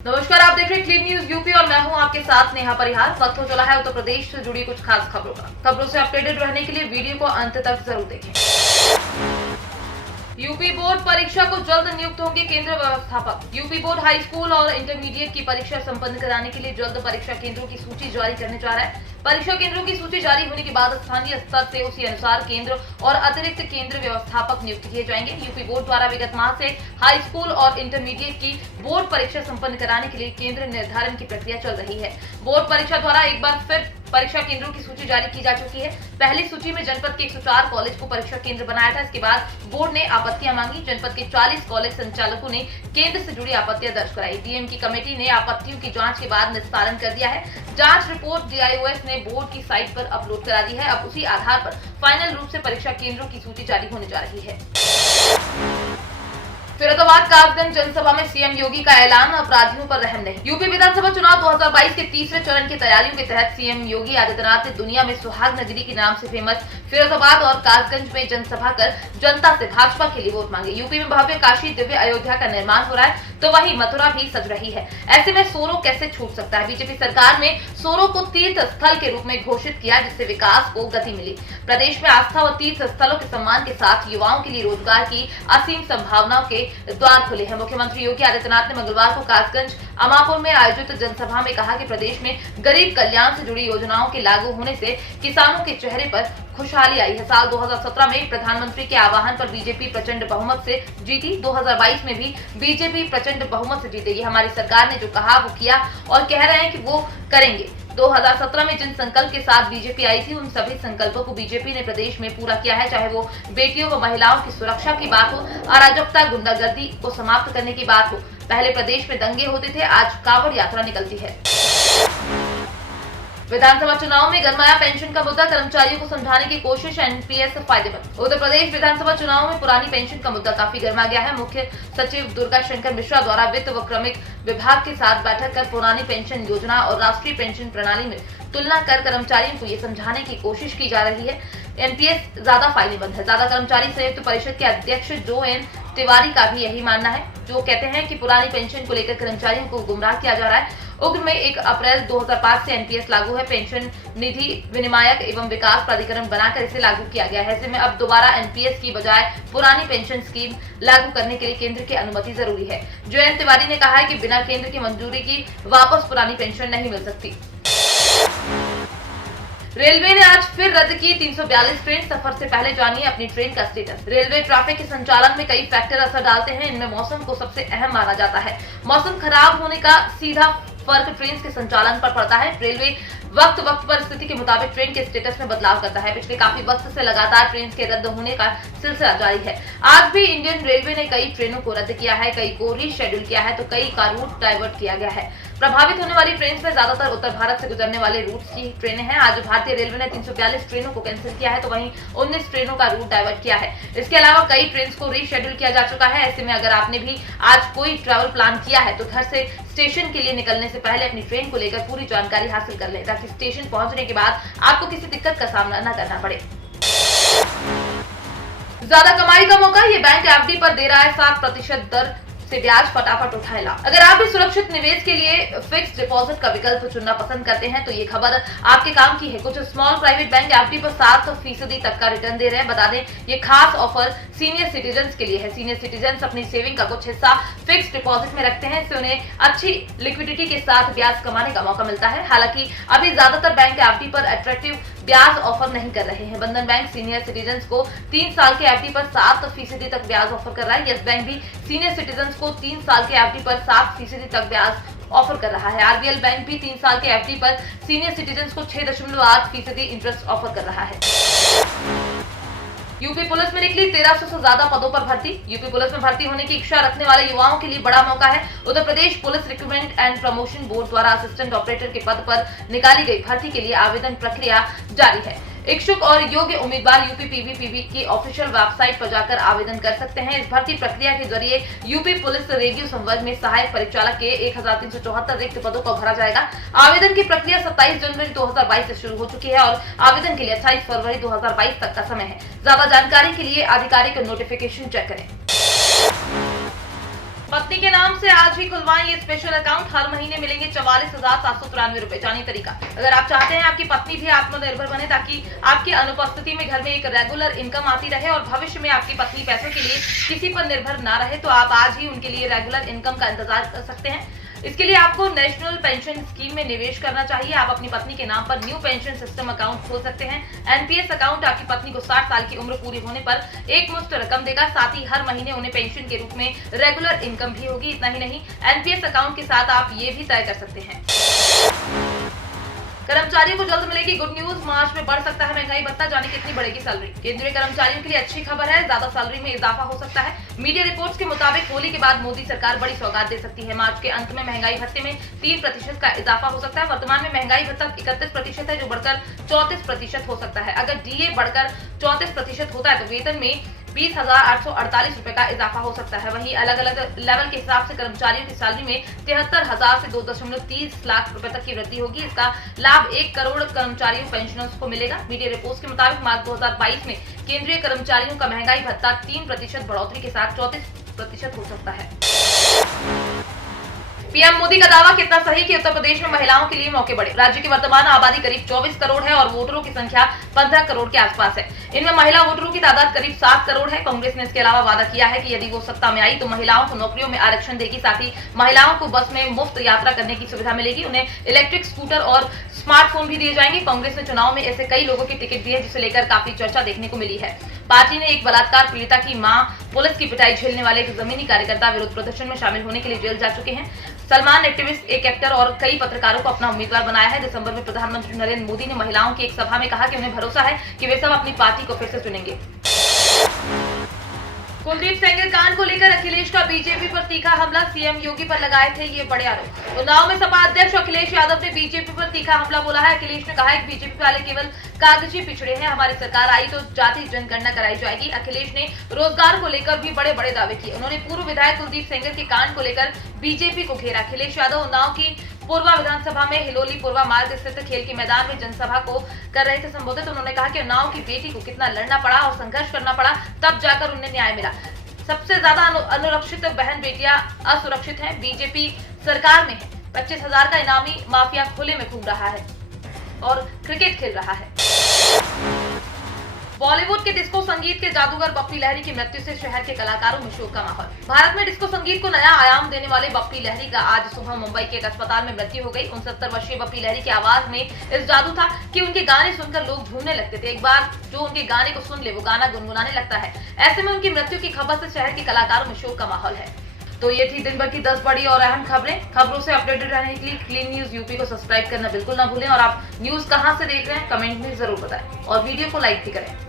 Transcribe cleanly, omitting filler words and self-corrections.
नमस्कार, आप देख रहे हैं क्लीन न्यूज यूपी और मैं हूं आपके साथ नेहा परिहार। वक्त हो चला है उत्तर प्रदेश से जुड़ी कुछ खास खबरों का। खबरों से अपडेटेड रहने के लिए वीडियो को अंत तक जरूर देखें। यूपी बोर्ड परीक्षा को जल्द नियुक्त होंगे केंद्र व्यवस्थापक। यूपी बोर्ड हाई स्कूल और इंटरमीडिएट की परीक्षा संपन्न कराने के लिए जल्द परीक्षा केंद्रों की सूची जारी करने जा रहा है। परीक्षा केंद्रों की सूची जारी होने के बाद स्थानीय स्तर से उसी अनुसार केंद्र और अतिरिक्त केंद्र व्यवस्थापक नियुक्त किए जाएंगे। यूपी बोर्ड द्वारा विगत माह से हाई स्कूल और इंटरमीडिएट की बोर्ड परीक्षा संपन्न कराने के लिए केंद्र निर्धारण की प्रक्रिया चल रही है। बोर्ड परीक्षा द्वारा एक बार फिर परीक्षा केंद्रों की सूची जारी की जा चुकी है। पहली सूची में जनपद के 104 कॉलेज को परीक्षा केंद्र बनाया था। इसके बाद बोर्ड ने आपत्तियां मांगी। जनपद के 40 कॉलेज संचालकों ने केंद्र से जुड़ी आपत्तियां दर्ज कराई। डीएम की कमेटी ने आपत्तियों की जांच के बाद निस्तारण कर दिया है। जांच रिपोर्ट डीआईओएस ने बोर्ड की साइट पर अपलोड करा दी है। अब उसी आधार पर फाइनल रूप से परीक्षा केंद्रों की सूची जारी होने जा रही है। फिरोजाबाद कासगंज जनसभा में सीएम योगी का ऐलान, अपराधियों पर रहम नहीं। यूपी विधानसभा चुनाव 2022 के तीसरे चरण की तैयारियों के तहत सीएम योगी आदित्यनाथ ने दुनिया में सुहाग नगरी के नाम से फेमस फिरोजाबाद और कासगंज में जनसभा कर जनता से भाजपा के लिए वोट मांगे। यूपी में भव्य काशी दिव्य अयोध्या का निर्माण हो रहा है, तो वहीं मथुरा भी सज रही है। ऐसे में सोरो कैसे छूट सकता है? बीजेपी सरकार ने सोरो को तीर्थ स्थल के रूप में घोषित किया, जिससे विकास को गति मिली। प्रदेश में आस्था व तीर्थ स्थलों के सम्मान के साथ युवाओं के लिए रोजगार की असीम संभावनाओं के द्वार खुले हैं। मुख्यमंत्री योगी आदित्यनाथ ने मंगलवार को कासगंज अमापुर में आयोजित जनसभा में कहा कि प्रदेश में गरीब कल्याण से जुड़ी योजनाओं के लागू होने से किसानों के चेहरे पर खुशहाली आई है। साल 2017 में प्रधानमंत्री के आह्वान पर बीजेपी प्रचंड बहुमत से जीती। 2022 में भी बीजेपी प्रचंड बहुमत से जीतेगी। हमारी सरकार ने जो कहा वो किया और कह रहे हैं कि वो करेंगे। 2017 में जिन संकल्प के साथ बीजेपी आई थी, उन सभी संकल्पों को बीजेपी ने प्रदेश में पूरा किया है। चाहे वो बेटियों व महिलाओं की सुरक्षा की बात हो, अराजकता गुंडागर्दी को समाप्त करने की बात हो। पहले प्रदेश में दंगे होते थे, आज कांवड़ यात्रा निकलती है। विधानसभा चुनाव में गरमाया पेंशन का मुद्दा, कर्मचारियों को समझाने की कोशिश, एनपीएस फायदेमंद। उत्तर प्रदेश विधानसभा चुनाव में पुरानी पेंशन का मुद्दा काफी गर्मा गया है। मुख्य सचिव दुर्गा शंकर मिश्रा द्वारा वित्त व क्रमिक विभाग के साथ बैठक कर पुरानी पेंशन योजना और राष्ट्रीय पेंशन प्रणाली में तुलना कर कर्मचारियों को ये समझाने की कोशिश की जा रही है एनपीएस ज्यादा फायदेमंद है। ज्यादा कर्मचारी संयुक्त परिषद के अध्यक्ष जो एन तिवारी का भी यही मानना है, जो कहते हैं कि पुरानी पेंशन को लेकर कर्मचारियों को गुमराह किया जा रहा है। उग्र में 1 अप्रैल 2005 से एनपीएस लागू है। पेंशन निधि विनियामक एवं विकास प्राधिकरण बनाकर इसे लागू किया गया है। ऐसे में अब दोबारा एनपीएस की बजाय पुरानी पेंशन स्कीम लागू करने के लिए केंद्र की अनुमति जरूरी है। जो एन तिवारी ने कहा है कि बिना केंद्र की मंजूरी की वापस पुरानी पेंशन नहीं मिल सकती। रेलवे ने आज फिर रद्द की 342 ट्रेन। सफर से पहले जानिए अपनी ट्रेन का स्टेटस। रेलवे ट्रैफिक के संचालन में कई फैक्टर असर डालते हैं, इनमें मौसम को सबसे अहम माना जाता है। मौसम खराब होने का सीधा फर्क ट्रेन के संचालन पर पड़ता है। रेलवे वक्त पर स्थिति के मुताबिक ट्रेन के स्टेटस में बदलाव करता है। पिछले काफी वक्त से लगातार ट्रेन के रद्द होने का सिलसिला जारी है। आज भी इंडियन रेलवे ने कई ट्रेनों को रद्द किया है, कई को रीशेड्यूल किया है, तो कई का रूट डाइवर्ट किया गया है। प्रभावित होने वाली ट्रेन में ज्यादातर उत्तर भारत से गुजरने वाले रूट की ट्रेनें हैं। आज भारतीय रेलवे ने 342 ट्रेनों को कैंसिल किया है, तो वहीं 19 ट्रेनों का रूट डाइवर्ट किया है। इसके अलावा कई ट्रेन को रीशेड्यूल किया जा चुका है। ऐसे में अगर आपने भी आज कोई ट्रैवल प्लान किया है, तो घर से स्टेशन के लिए निकलने से पहले अपनी ट्रेन को लेकर पूरी जानकारी हासिल कर लें, ताकि स्टेशन पहुंचने के बाद आपको किसी दिक्कत का सामना न करना पड़े। ज्यादा कमाई का मौका, ये बैंक एफडी पर दे रहा है 7% दर से ब्याज, फटाफट उठाए लाभ। अगर आप भी सुरक्षित निवेश के लिए फिक्स डिपॉजिट का विकल्प चुनना पसंद करते हैं, तो ये खबर आपके काम की है। कुछ स्मॉल प्राइवेट बैंक एफडी पर 7% तक का रिटर्न दे रहे हैं। बता दें, ये खास ऑफर सीनियर सिटीजन के लिए है। सीनियर सिटीजन अपनी सेविंग का कुछ हिस्सा फिक्स डिपॉजिट में रखते हैं, इससे उन्हें अच्छी लिक्विडिटी के साथ ब्याज कमाने का मौका मिलता है। हालांकि अभी ज्यादातर बैंक एफडी पर अट्रैक्टिव ब्याज ऑफर नहीं कर रहे हैं। बंधन बैंक सीनियर सिटीजन को 3 साल के एफडी पर 7% तक ब्याज ऑफर कर रहा है। यस बैंक भी सीनियर सिटीजन को 3 साल के एफडी पर 7% तक ब्याज ऑफर कर रहा है। आरबीएल बैंक भी 3 साल के एफडी पर सीनियर सिटीजन को 6.8% इंटरेस्ट ऑफर कर रहा है। यूपी पुलिस में निकली 1300 से ज्यादा पदों पर भर्ती। यूपी पुलिस में भर्ती होने की इच्छा रखने वाले युवाओं के लिए बड़ा मौका है। Uttar Pradesh police recruitment and promotion board द्वारा असिस्टेंट ऑपरेटर के पद पर निकाली गई भर्ती के लिए आवेदन प्रक्रिया जारी है। इच्छुक और योग्य उम्मीदवार यूपी पीवी की ऑफिशियल वेबसाइट पर जाकर आवेदन कर सकते हैं। इस भर्ती प्रक्रिया के जरिए यूपी पुलिस रेडियो संवर्ग में सहायक परिचालक के 1374 रिक्त पदों को भरा जाएगा। आवेदन की प्रक्रिया 27 जनवरी 2022 से शुरू हो चुकी है और आवेदन के लिए 28 फरवरी 2022 तक का समय है। ज्यादा जानकारी के लिए आधिकारिक नोटिफिकेशन चेक करें। पत्नी के नाम से आज ही खुलवाएं ये स्पेशल अकाउंट। हर महीने मिलेंगे 44,793 रुपए। जानिए तरीका। अगर आप चाहते हैं आपकी पत्नी भी आत्मनिर्भर बने ताकि आपकी अनुपस्थिति में घर में एक रेगुलर इनकम आती रहे और भविष्य में आपकी पत्नी पैसों के लिए किसी पर निर्भर ना रहे, तो आप आज ही उनके लिए रेगुलर इनकम का इंतजार कर सकते हैं। इसके लिए आपको नेशनल पेंशन स्कीम में निवेश करना चाहिए। आप अपनी पत्नी के नाम पर न्यू पेंशन सिस्टम अकाउंट खोल सकते हैं। एनपीएस अकाउंट आपकी पत्नी को 60 साल की उम्र पूरी होने पर एक मुश्त रकम देगा। साथ ही हर महीने उन्हें पेंशन के रूप में रेगुलर इनकम भी होगी। इतना ही नहीं, एनपीएस अकाउंट के साथ आप ये भी तय कर सकते हैं। कर्मचारियों को जल्द मिलेगी गुड न्यूज। मार्च में बढ़ सकता है महंगाई भत्ता। जाने कितनी बढ़ेगी सैलरी। केंद्रीय कर्मचारियों के लिए अच्छी खबर है, ज्यादा सैलरी में इजाफा हो सकता है। मीडिया रिपोर्ट्स के मुताबिक होली के बाद मोदी सरकार बड़ी सौगात दे सकती है। मार्च के अंत में महंगाई भत्ते में 3% का इजाफा हो सकता है। वर्तमान में महंगाई भत्ता 31% है, जो बढ़कर 34% हो सकता है। अगर डीए बढ़कर 34% होता है तो वेतन में 20,848 रुपए का इजाफा हो सकता है। वहीं अलग अलग लेवल के हिसाब से कर्मचारियों की सैलरी में 73,000 से 2.30 लाख रुपए तक की वृद्धि होगी। इसका लाभ 1 करोड़ कर्मचारियों पेंशनर्स को मिलेगा। मीडिया रिपोर्ट्स के मुताबिक मार्च 2022 में केंद्रीय कर्मचारियों का महंगाई भत्ता 3% बढ़ोतरी के साथ 34% हो सकता है। पीएम मोदी का दावा कितना सही कि उत्तर प्रदेश में महिलाओं के लिए मौके बढ़े। राज्य की वर्तमान आबादी करीब 24 करोड़ है और वोटरों की संख्या 15 करोड़ के आसपास है। इनमें महिला वोटरों की तादाद करीब 7 करोड़ है। कांग्रेस ने इसके अलावा वादा किया है कि यदि वो सत्ता में आई तो महिलाओं को नौकरियों में आरक्षण देगी। साथ ही महिलाओं को बस में मुफ्त यात्रा करने की सुविधा मिलेगी। उन्हें इलेक्ट्रिक स्कूटर और स्मार्टफोन भी दिए जाएंगे। कांग्रेस ने चुनाव में ऐसे कई लोगों की टिकट दी है जिसे लेकर काफी चर्चा देखने को मिली है। पार्टी ने एक बलात्कार पीड़िता की मां, पुलिस की पिटाई झेलने वाले एक जमीनी कार्यकर्ता विरोध प्रदर्शन में शामिल होने के लिए जेल जा चुके हैं। सलमान एक्टिविस्ट, एक एक्टर और कई पत्रकारों को अपना उम्मीदवार बनाया है। दिसंबर में प्रधानमंत्री नरेंद्र मोदी ने महिलाओं की एक सभा में कहा कि उन्हें भरोसा है कि वे सब अपनी पार्टी को फिर से चुनेंगे। कुलदीप सेंगर कांड को लेकर अखिलेश का बीजेपी पर तीखा हमला। सीएम योगी पर लगाए थे ये बड़े आरोप। उन्नाव में सपा अध्यक्ष अखिलेश यादव ने बीजेपी पर तीखा हमला बोला है। अखिलेश ने कहा है कि बीजेपी वाले केवल कागजी पिछड़े हैं। हमारी सरकार आई तो जाति जनगणना कराई जाएगी। अखिलेश ने रोजगार को लेकर भी बड़े बड़े दावे किए। उन्होंने पूर्व विधायक कुलदीप सेंगर के कांड को लेकर बीजेपी को घेरा। अखिलेश यादव उन्नाव की पूर्वा विधानसभा में हिलोली पूर्वा मार्ग स्थित खेल के मैदान में जनसभा को कर रहे थे संबोधित। उन्होंने कहा कि उन्नाव की बेटी को कितना लड़ना पड़ा और संघर्ष करना पड़ा, तब जाकर उन्हें न्याय मिला। सबसे ज्यादा अनुरक्षित बहन बेटियां असुरक्षित हैं। बीजेपी सरकार में है। 25,000 का इनामी माफिया खुले में घूम रहा है और क्रिकेट खेल रहा है। बॉलीवुड के डिस्को संगीत के जादूगर बप्पी लहरी की मृत्यु से शहर के कलाकारों में शोक का माहौल। भारत में डिस्को संगीत को नया आयाम देने वाले बप्पी लहरी का आज सुबह मुंबई के एक अस्पताल में मृत्यु हो गई। 69 वर्षीय बप्पी लहरी की आवाज में इस जादू था कि उनके गाने सुनकर लोग झूमने लगते थे। एक बार जो उनके गाने को सुन ले वो गाना गुनगुनाने लगता है। ऐसे में उनकी मृत्यु की खबर से शहर के कलाकारों में शोक का माहौल है। तो ये थी दिन भर की 10 बड़ी और अहम खबरें। खबरों से अपडेटेड रहने के लिए क्लीन न्यूज यूपी को सब्सक्राइब करना बिल्कुल ना भूलें और आप न्यूज कहां से देख रहे हैं कमेंट में जरूर बताएं और वीडियो को लाइक भी करें।